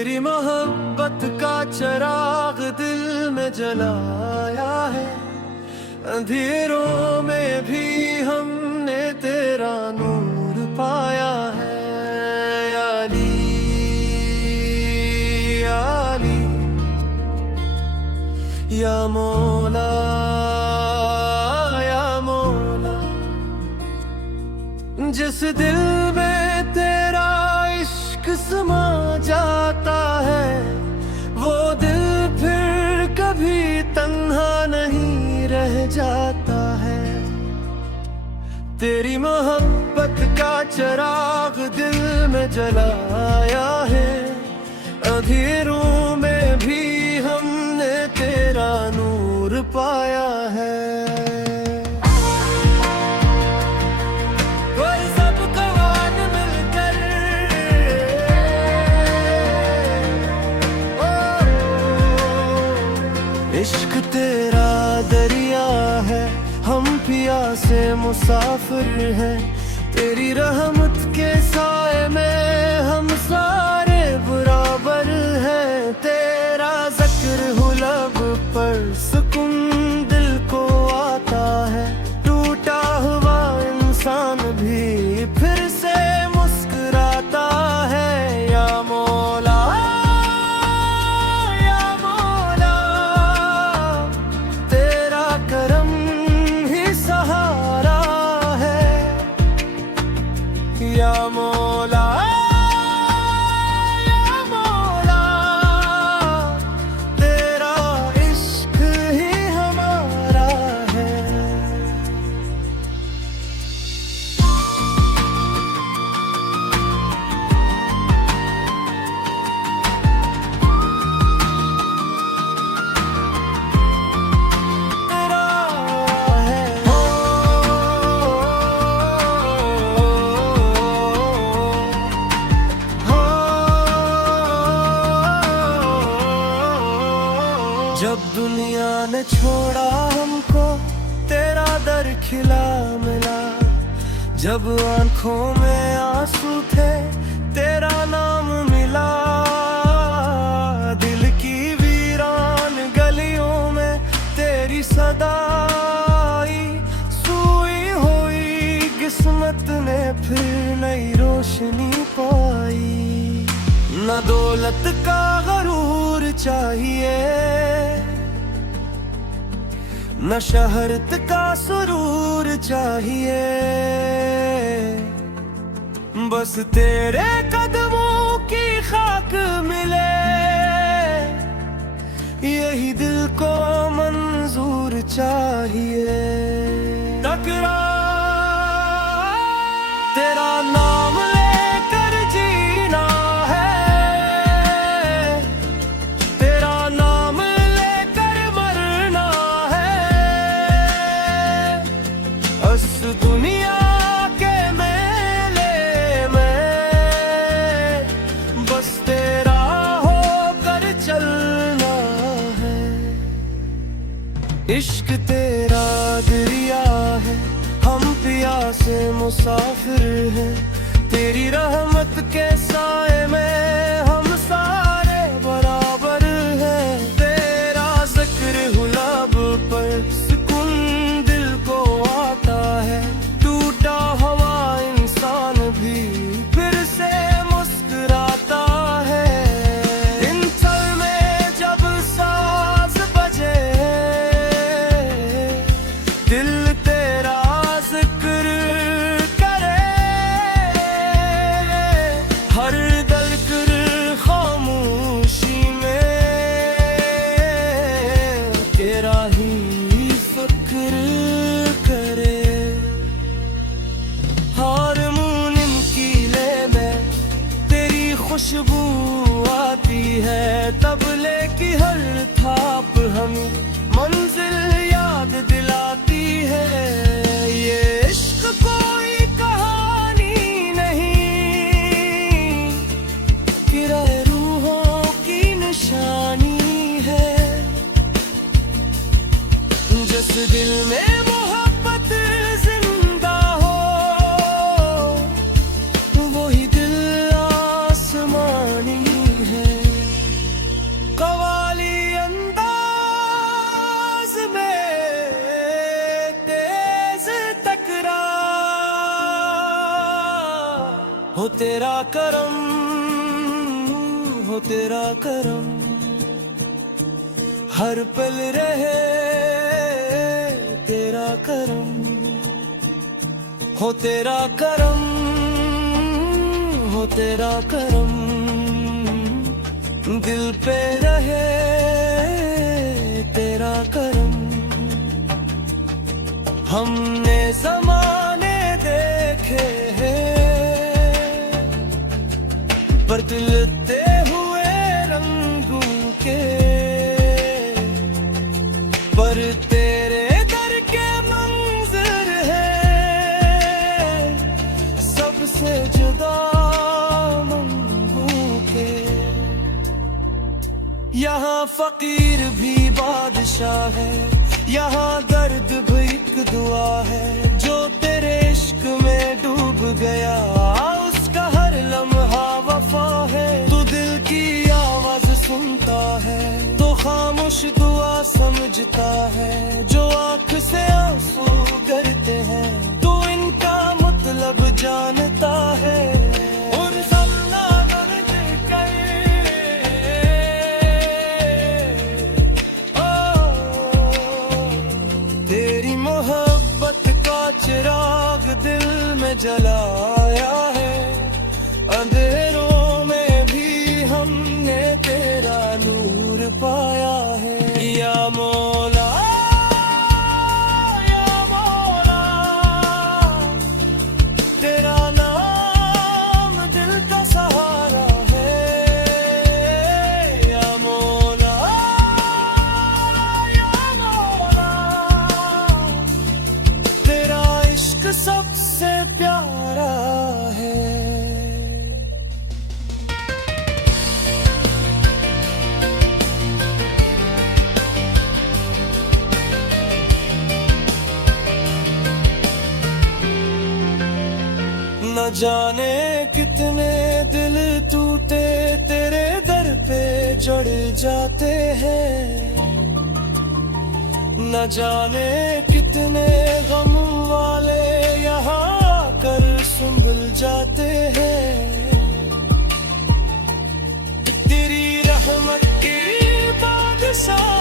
तेरी मोहब्बत का चिराग दिल में जलाया है, अंधेरों में भी हमने तेरा नूर पाया है। या अली, या अली, या मौला, या मौला। जिस दिल में तेरा इश्क समा जाता है, वो दिल फिर कभी तन्हा नहीं रह जाता है। तेरी मोहब्बत का चिराग दिल में जलाया है, अंधेरों में भी हमने तेरा नूर पाया है। इश्क तेरा दरिया है, हम पिया से मुसाफिर हैं। तेरी रहमत के साए में हम सारे बराबर हैं। तेरा ज़िक्र हो लब पर सुकून दिल को आता है। टूटा हुआ इंसान भी फिर से मुस्कुराता है। या मौला, या मौला, या मौला, तेरा इश्क ही हमारा है। जब दुनिया ने छोड़ा हमको, तेरा दर खिला मिला। जब आंखों में आंसू थे, तेरा नाम मिला। दिल की वीरान गलियों में तेरी सदाई। सुई हुई किस्मत ने फिर नई रोशनी पाई। न दौलत का गरूर चाहिए, न शहरत का सुरूर चाहिए। बस तेरे कदमों की खाक मिले, यही दिल को मंजूर चाहिए। टकरा तेरा नाम लेकर जीना है, तेरा नाम लेकर मरना है। इस दुनिया के मेले में बस तेरा होकर चलना है। इश्क तेरा दरिया है, हम पिया से मुसाफिर हैं। तेरी रहमत के साए में हम सारे बराबर हैं। तेरा ज़िक्र हो लब पर सुकून दिल को आता है। टूटा हुआ इंसान भी फिर से मुस्कुराता है। इन पल में जब साज बजे, दिल तेरा ज़िक्र करे। हर दलकर खामोशी में तेरा ही फ़िक्र करे। हारमोनियम की ले में तेरी खुशबू आती है। तबले की हर थाप हमें मंजिल याद दिलाती है। ये इश्क कोई कहानी नहीं, किराए रूहों की निशानी है। जिस दिल में मोहब्बत जिंदा हो, वही दिल आसमानी है। तेरा करम, हो तेरा करम, हर पल रहे तेरा करम, हो तेरा करम, हो तेरा करम, दिल पे रहे तेरा करम। हमने ज़माने देखे हैं बदलते हुए रंगों के, पर तेरे दर के मंजर है सबसे जुदा मंगों के। यहाँ फकीर भी बादशाह है, यहाँ दर्द भी एक दुआ है। जो तेरे इश्क में डूब गया उसका हर लम्हा वफा है। तू दिल की आवाज सुनता है तो खामोश दुआ समझता है। जो आँख से आंसू गिरते हैं तू इनका मतलब जानता है। तेरी मोहब्बत का चिराग दिल में जलाया है, अंधेरों में भी हमने तेरा नूर पाया है। या मौला, या मौला, तेरा नाम दिल का सहारा है। या मौला, या मौला, तेरा इश्क सबसे प्यारा है। न जाने कितने दिल टूटे तेरे दर पे जड़ जाते हैं। न जाने कितने गम वाले यहाँ आकर संभल जाते हैं। तेरी रहमत की बादशाह